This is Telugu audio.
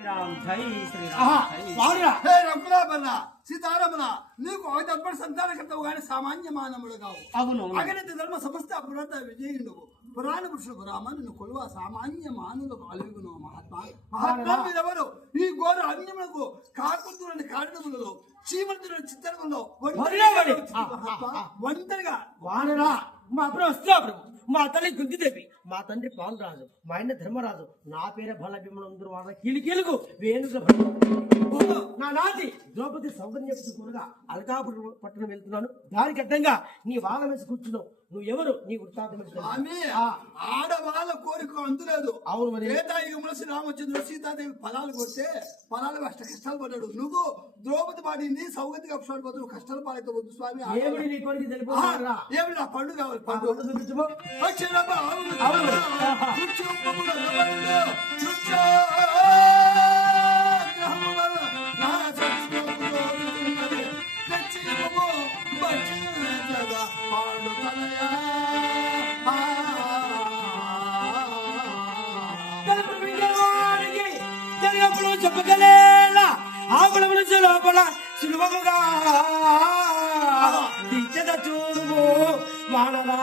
శ్రీరామ్ జై శ్రీరామ్ హే రఘురామన్న సీతారామన నీకు ఒకటప్పుడు సంతానకర్తవు కానీ సామాన్య మానవుడు కావు. అవును అగణిత ధర్మ సమస్త అపురంత విజయుడు పురాణ పురుషుడు రామ నిన్ను కొలువ సామాన్య మానవులకు అలుగును మహాత్మా. మహాత్మా మీరెవరు? ఈ ఘోర అన్యములకు కాకుంతులని కారణములలో చీమంతులని చిత్తరంలో ఒంటరిగా వానరా మా ప్రభు వస్తున్నా ప్రభు. మా తల్లి కుంతిదేవి, మా తండ్రి పాలరాజు, మా ఆయన ధర్మరాజు, నా పేరే బల భీమనందరూ వాళ్ళ కీలికీలకు వేణుగా నా నాటి ద్రౌపది సౌకర్యం కూరగా అల్కాపురం పట్టణం వెళ్తున్నాను. దానికి అడ్డంగా నీ వాళ్ళ మీద కూర్చున్నావు. నువ్వు ఎవరు? నీ వృత్తాంతం ఆడవాళ్ళ కోరిక అందులేదు. అవును మరి త్రేతాయుగంలో శ్రీరామచంద్రుడు సీతాదేవి ఫలాలు కొడితే ఫలాలు అష్ట కష్టాలు పడ్డాడు. నువ్వు ద్రౌపది పాడింది సౌగతిగా అప్షాడు పోతు కష్టాలు పాడైతే వద్దు స్వామి. ఏమిటి నీ కోరిక తెలుపు? ఏమిటి నా పండు కావాలి? పండు చెప్పగలేలా ఆకుల నుంచి లోపల సులభముగా తీర్చద చూడుము వానరా